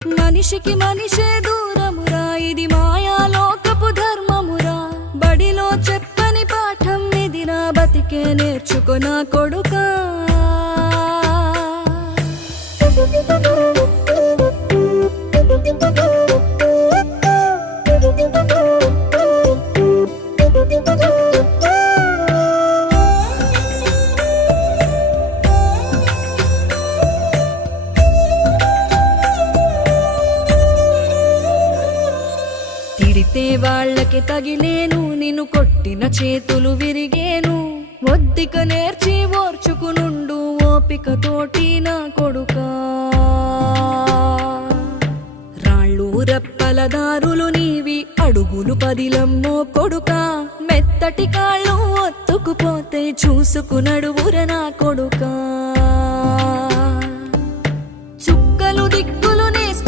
మనిషికి మనిషే దూరమురా, ఇది మాయాలోకపు ధర్మమురా. బడిలో చెప్పని పాఠం ఇదిరా, బతికే నేర్చుకో నా కొడుకా. తిడితే వాళ్ళకి తగిలేను, నిన్ను కొట్టిన చేతులు విరిగేను. ఒద్దిక నేర్చి ఓర్చుకునుండు ఓపికతోటి నా కొడుకా. రాళ్ళు రప్పల దారులు నీవి, అడుగులు పదిలమ్మో కొడుకా. మెత్తటి కాళ్ళు ఒత్తుకుపోతే చూసుకునడువుర నా కొడుకా.